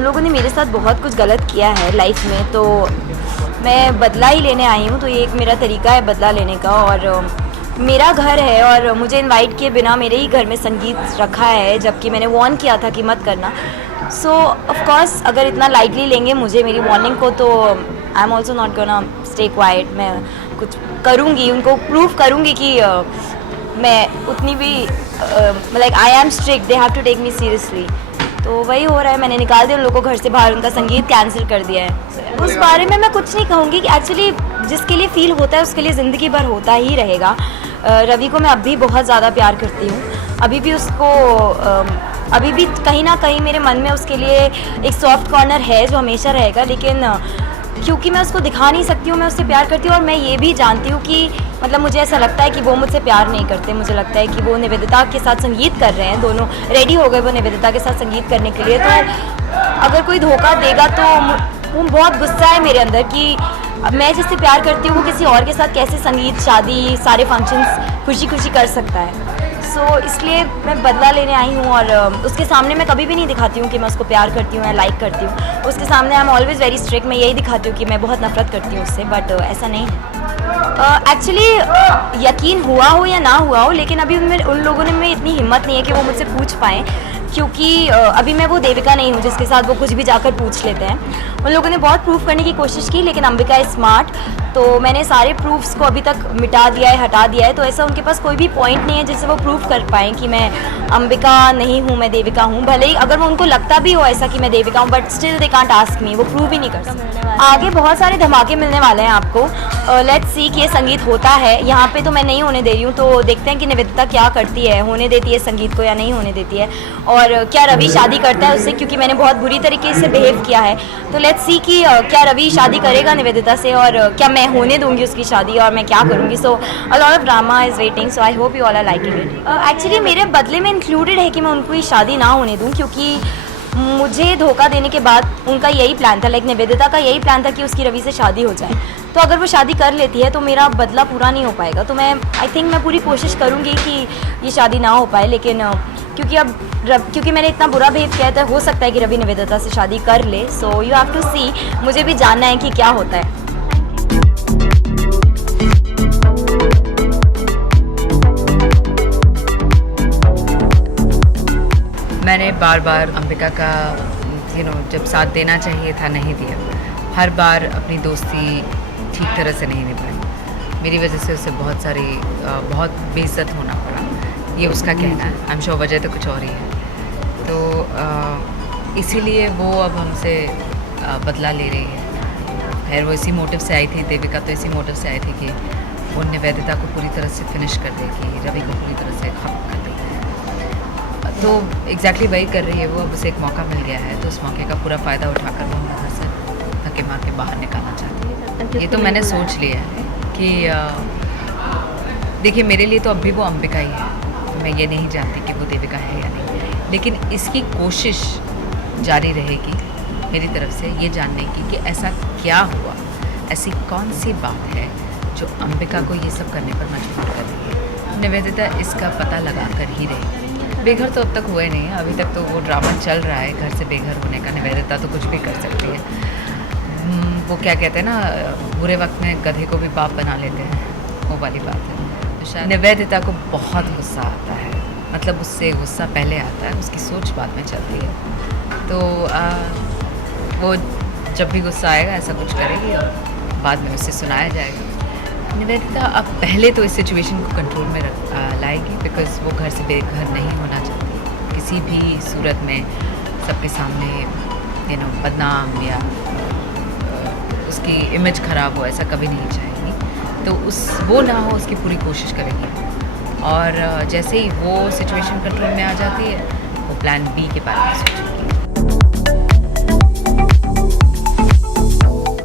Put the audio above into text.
उन लोगों ने मेरे साथ बहुत कुछ गलत किया है लाइफ में, तो मैं बदला ही लेने आई हूँ। तो ये एक मेरा तरीका है बदला लेने का। और मेरा घर है और मुझे इनवाइट किए बिना मेरे ही घर में संगीत रखा है, जबकि मैंने वार्न किया था कि मत करना। सो ऑफ कोर्स अगर इतना लाइटली लेंगे मुझे, मेरी वार्निंग को, तो I am also not gonna stay quiet. मैं कुछ करूँगी, उनको प्रूव करूँगी कि मैं उतनी भी like I am strict, they have to take me seriously. तो वही हो रहा है, मैंने निकाल दिया उन लोगों को घर से बाहर, उनका संगीत कैंसिल कर दिया है। उस बारे में मैं कुछ नहीं कहूँगी कि एक्चुअली जिसके लिए फ़ील होता है उसके लिए ज़िंदगी भर होता ही रहेगा। रवि को मैं अब भी बहुत ज़्यादा प्यार करती हूँ, अभी भी उसको अभी भी कहीं ना कहीं मेरे मन में उसके लिए एक सॉफ्ट कॉर्नर है जो हमेशा रहेगा। लेकिन क्योंकि मैं उसको दिखा नहीं सकती हूँ, मैं उससे प्यार करती हूँ। और मैं ये भी जानती हूँ कि मतलब मुझे ऐसा लगता है कि वो मुझसे प्यार नहीं करते। मुझे लगता है कि वो निवेदिता के साथ संगीत कर रहे हैं, दोनों रेडी हो गए वो निवेदिता के साथ संगीत करने के लिए। तो अगर कोई धोखा देगा तो वो बहुत गुस्सा है मेरे अंदर कि मैं जिससे प्यार करती हूँ वो किसी और के साथ कैसे संगीत, शादी, सारे फंक्शंस खुशी खुशी कर सकता है। सो इसलिए मैं बदला लेने आई हूँ। और उसके सामने मैं कभी भी नहीं दिखाती हूँ कि मैं उसको प्यार करती हूँ या लाइक करती हूँ। उसके सामने I am always very strict, मैं यही दिखाती हूँ कि मैं बहुत नफरत करती हूँ उससे, बट ऐसा नहीं है। एक्चुअली यकीन हुआ हो या ना हुआ हो, लेकिन अभी उन लोगों ने में इतनी हिम्मत नहीं है कि वो मुझसे पूछ पाएँ, क्योंकि अभी मैं वो देविका नहीं हूँ जिसके साथ वो कुछ भी जाकर पूछ लेते हैं। उन लोगों ने बहुत प्रूफ करने की कोशिश की, लेकिन अंबिका इज स्मार्ट, तो मैंने सारे प्रूफ्स को अभी तक मिटा दिया है, हटा दिया है। तो ऐसा उनके पास कोई भी पॉइंट नहीं है जिससे वो प्रूफ कर पाएँ कि मैं अंबिका नहीं हूँ, मैं देविका हूँ। भले ही अगर वो उनको लगता भी हो ऐसा कि मैं देविका हूँ, but still they can't ask me, वो प्रूव ही नहीं कर सकते। आगे बहुत सारे धमाके मिलने वाले हैं आपको। लेट्स सी कि ये संगीत होता है। यहाँ पे तो मैं नहीं होने दे रही हूँ, तो देखते हैं कि निवेदिता क्या करती है, होने देती है संगीत को या नहीं होने देती है, और क्या रवि शादी करता है उससे, क्योंकि मैंने बहुत बुरी तरीके से बिहेव किया है। तो लेट्स सी कि क्या रवि शादी करेगा निवेदिता से, और क्या मैं होने दूंगी उसकी शादी, और मैं क्या करूँगी। So a lot of drama is waiting, so I hope you all are liking it. Actually मेरे बदले में इंक्लूडेड है कि मैं उनको ये शादी ना होने दूँ, क्योंकि मुझे धोखा देने के बाद उनका यही प्लान था, लाइक निवेदिता का यही प्लान था कि उसकी रवि से शादी हो जाए। तो अगर वो शादी कर लेती है तो मेरा बदला पूरा नहीं हो पाएगा। तो मैं आई थिंक मैं पूरी कोशिश करूँगी कि ये शादी ना हो पाए, लेकिन क्योंकि मैंने इतना बुरा बिहेव किया है तो हो सकता है कि रवि निवेदिता से शादी कर ले। सो यू हैव टू सी, मुझे भी जानना है कि क्या होता है। मैंने बार बार अंबिका का जब साथ देना चाहिए था नहीं दिया। हर बार अपनी दोस्ती ठीक तरह से नहीं निभाई। मेरी वजह से उसे बहुत बेइज्जत होना पड़ा, ये उसका कहना है। आई एम श्योर वजह तो कुछ और ही है। तो इसीलिए वो अब हमसे बदला ले रही है। खैर वो इसी मोटिव से आई थी, देविका तो इसी मोटिव से आई थी कि वो निवेदिता को पूरी तरह से फिनिश कर देगी, रवि को पूरी तरह से खत्म कर देगी। तो एग्जैक्टली वही कर रही है वो। अब उसे एक मौका मिल गया है, तो उस मौके का पूरा फ़ायदा उठाकर वो घर से धक्के मार के बाहर निकालना चाहती है। ये तो मैंने सोच लिया है कि देखिए मेरे लिए तो अब भी वो अंबिका ही है। मैं ये नहीं जानती कि वो देविका है या नहीं, लेकिन इसकी कोशिश जारी रहेगी मेरी तरफ से ये जानने की कि ऐसा क्या हुआ, ऐसी कौन सी बात है जो अंबिका को ये सब करने पर मजबूर कर रही है। निवेदिता इसका पता लगा कर ही रहेगी। बेघर तो अब तक हुए नहीं है, अभी तक तो वो ड्रामा चल रहा है घर से बेघर होने का। निवेदिता तो कुछ भी कर सकती है। वो क्या कहते हैं ना, बुरे वक्त में गधे को भी बाप बना लेते हैं, वो वाली बात है। तो शायद निवेदिता को बहुत गुस्सा आता है, मतलब उससे गुस्सा पहले आता है, उसकी सोच बाद में चलती है। तो वो जब भी गुस्सा आएगा ऐसा कुछ करेगी और बाद में उसे सुनाया जाएगा। निवेदिता अब पहले तो इस सिचुएशन को कंट्रोल में लाएगी, बिकॉज़ वो घर से बेघर नहीं होना चाहती किसी भी सूरत में। सबके सामने बदनाम या उसकी इमेज ख़राब हो, ऐसा कभी नहीं चाहेगी। तो वो ना हो, उसकी पूरी कोशिश करेगी। और जैसे ही वो सिचुएशन कंट्रोल में आ जाती है, वो प्लान बी के बारे में सोचेगी।